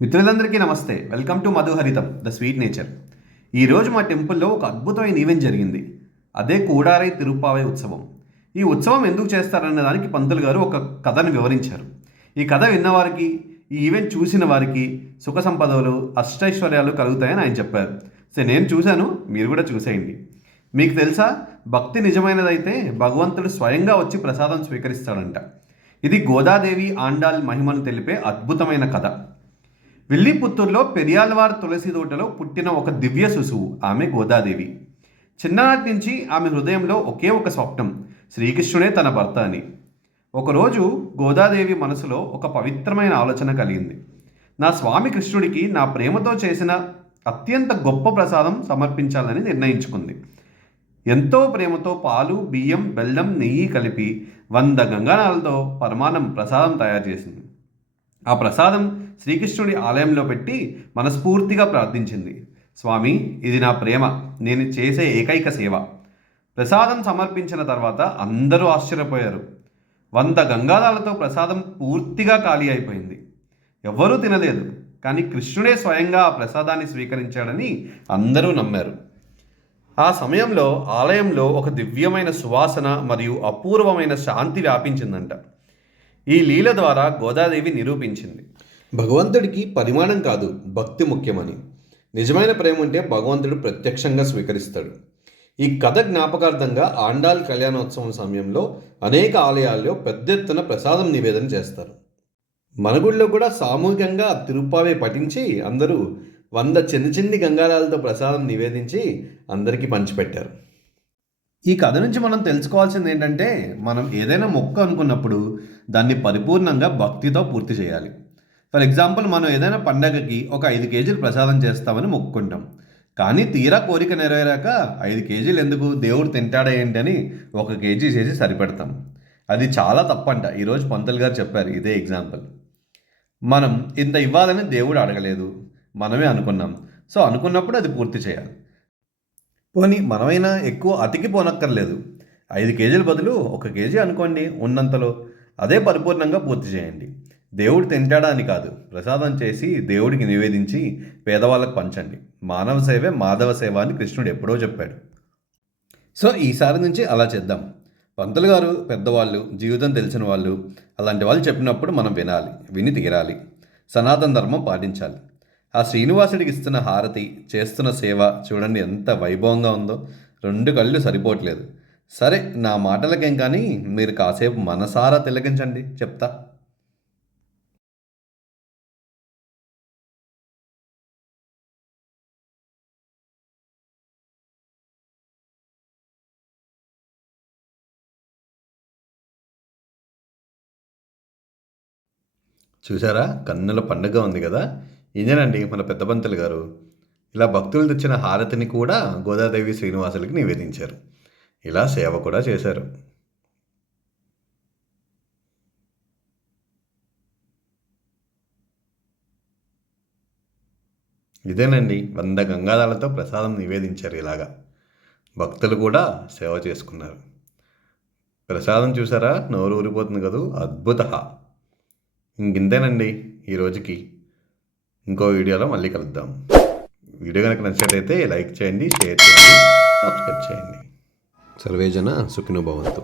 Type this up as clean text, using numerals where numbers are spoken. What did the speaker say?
మిత్రులందరికీ నమస్తే. Welcome to Madhuharitham the sweet nature. ఈరోజు మా టెంపుల్లో ఒక అద్భుతమైన ఈవెంట్ జరిగింది. అదే కూడారై తిరుప్పావై ఉత్సవం. ఈ ఉత్సవం ఎందుకు చేస్తారనే దానికి పంతులు గారు ఒక కథను వివరించారు. ఈ కథ విన్నవారికి, ఈ ఈవెంట్ చూసిన వారికి సుఖ సంపదలు, అష్టైశ్వర్యాలు కలుగుతాయని ఆయన చెప్పారు. సో నేను చూశాను, మీరు కూడా చూసేయండి. మీకు తెలుసా, భక్తి నిజమైనదైతే భగవంతుడు స్వయంగా వచ్చి ప్రసాదం స్వీకరిస్తాడంట. ఇది గోదాదేవి ఆండాల్ మహిమను తెలిపే అద్భుతమైన కథ. విల్లిపుత్తూరులో పెరియాళ్వార్ తులసి తోటలో పుట్టిన ఒక దివ్య శిశువు ఆమె గోదాదేవి. చిన్ననాటి నుంచి ఆమె హృదయంలో ఒకే ఒక స్వప్నం, శ్రీకృష్ణుడే తన భర్త అని. ఒకరోజు గోదాదేవి మనసులో ఒక పవిత్రమైన ఆలోచన కలిగింది. నా స్వామి కృష్ణుడికి నా ప్రేమతో చేసిన అత్యంత గొప్ప ప్రసాదం సమర్పించాలని నిర్ణయించుకుంది. ఎంతో ప్రేమతో పాలు, బియ్యం, బెల్లం, నెయ్యి కలిపి 100 గంగాళాలతో పరమాన్నం ప్రసాదం తయారు చేసింది. ఆ ప్రసాదం శ్రీకృష్ణుడి ఆలయంలో పెట్టి మనస్ఫూర్తిగా ప్రార్థించింది. స్వామి, ఇది నా ప్రేమ, నేను చేసే ఏకైక సేవ. ప్రసాదం సమర్పించిన తర్వాత అందరూ ఆశ్చర్యపోయారు. 100 గంగాళాలతో ప్రసాదం పూర్తిగా ఖాళీ అయిపోయింది. ఎవ్వరూ తినలేదు. కానీ కృష్ణుడే స్వయంగా ఆ ప్రసాదాన్ని స్వీకరించాడని అందరూ నమ్మారు. ఆ సమయంలో ఆలయంలో ఒక దివ్యమైన సువాసన మరియు అపూర్వమైన శాంతి వ్యాపించిందంట. ఈ లీల ద్వారా గోదాదేవి నిరూపించింది, భగవంతుడికి పరిమాణం కాదు, భక్తి ముఖ్యమని. నిజమైన ప్రేమ ఉంటే భగవంతుడు ప్రత్యక్షంగా స్వీకరిస్తాడు. ఈ కథ జ్ఞాపకార్థంగా ఆండాల్ కళ్యాణోత్సవం సమయంలో అనేక ఆలయాల్లో పెద్ద ఎత్తున ప్రసాదం నివేదన చేస్తారు. మన గుడిలో కూడా సామూహికంగా తిరుప్పావై పఠించి అందరూ 100 చిన్ని గంగాళాలతో ప్రసాదం నివేదించి అందరికీ పంచిపెట్టారు. ఈ కథ నుంచి మనం తెలుసుకోవాల్సింది ఏంటంటే, మనం ఏదైనా మొక్క అనుకున్నప్పుడు దాన్ని పరిపూర్ణంగా భక్తితో పూర్తి చేయాలి. ఫర్ ఎగ్జాంపుల్, మనం ఏదైనా పండగకి ఒక 5 కేజీలు ప్రసాదం చేస్తామని మొక్కుకుంటాం. కానీ తీరా కోరిక నెరవేరాక 5 కేజీలు ఎందుకు, దేవుడు తింటాడా ఏంటి అని 1 కేజీ చేసి సరిపెడతాం. అది చాలా తప్పంట. ఈరోజు పంతులు గారు చెప్పారు ఇదే ఎగ్జాంపుల్. మనం ఇంత ఇవ్వాలని దేవుడు అడగలేదు, మనమే అనుకున్నాం. సో అనుకున్నప్పుడు అది పూర్తి చేయాలి. పోనీ మనమైనా ఎక్కువ అతికి పోనక్కర్లేదు. 5 కేజీల బదులు 1 కేజీ అనుకోండి, ఉన్నంతలో అదే పరిపూర్ణంగా పూర్తి చేయండి. దేవుడు తింటాడా అని కాదు, ప్రసాదం చేసి దేవుడికి నివేదించి పేదవాళ్ళకు పంచండి. మానవ సేవే మాధవ సేవ అని కృష్ణుడు ఎప్పుడో చెప్పాడు. సో ఈసారి నుంచి అలా చేద్దాం. పంతులు గారు పెద్దవాళ్ళు, జీవితం తెలిసిన వాళ్ళు, అలాంటి వాళ్ళు చెప్పినప్పుడు మనం వినాలి, విని తీరాలి. సనాతన ధర్మం పాటించాలి. ఆ శ్రీనివాసుడికి ఇస్తున్న హారతి, చేస్తున్న సేవ చూడండి ఎంత వైభవంగా ఉందో. 2 కళ్ళు సరిపోవట్లేదు. సరే, నా మాటలకేం కానీ మీరు కాసేపు మనసారా తిలకించండి, చెప్తా. చూసారా, కన్నుల పండుగ ఉంది కదా. ఇదేనండి మన పెద్ద పంతులు గారు. ఇలా భక్తులు తెచ్చిన హారతిని కూడా గోదాదేవి శ్రీనివాసులకి నివేదించారు. ఇలా సేవ కూడా చేశారు. ఇదేనండి 100 గంగాళాలతో ప్రసాదం నివేదించారు. ఇలాగా భక్తులు కూడా సేవ చేసుకున్నారు. ప్రసాదం చూసారా, నోరు ఊరిపోతుంది కదూ, అద్భుత. ఇంతేనండి ఈరోజుకి. ఇంకో వీడియోలో మళ్ళీ కలుద్దాం. వీడియో కనుక నచ్చినట్లయితే లైక్ చేయండి, షేర్ చేయండి, సబ్స్క్రైబ్ చేయండి. సర్వేజన సుఖినో భవంతు.